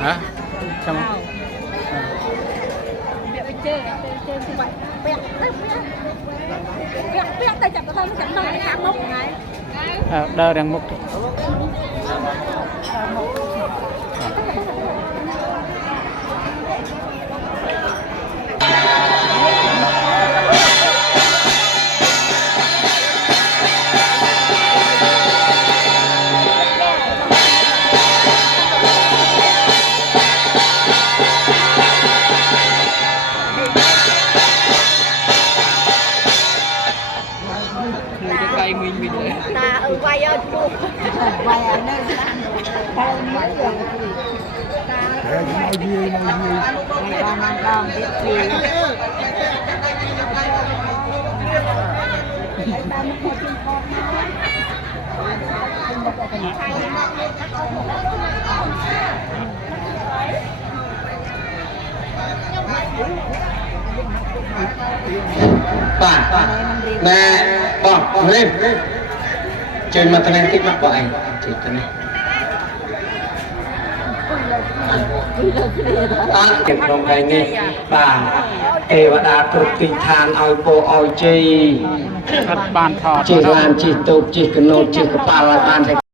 hả xong đơ đang múc ta quay ơi quay ở nơi ta mấy giờ con biết gì bạn nè bỏ lên trên mặt này thích mặt của anh chỉ cái nàyเก็บลงไปนี่ป่าเทวดาตรุติทานเอาโปเอาจี บ้านทอด จีรานจีตูจีกโนจีกปาลาบาน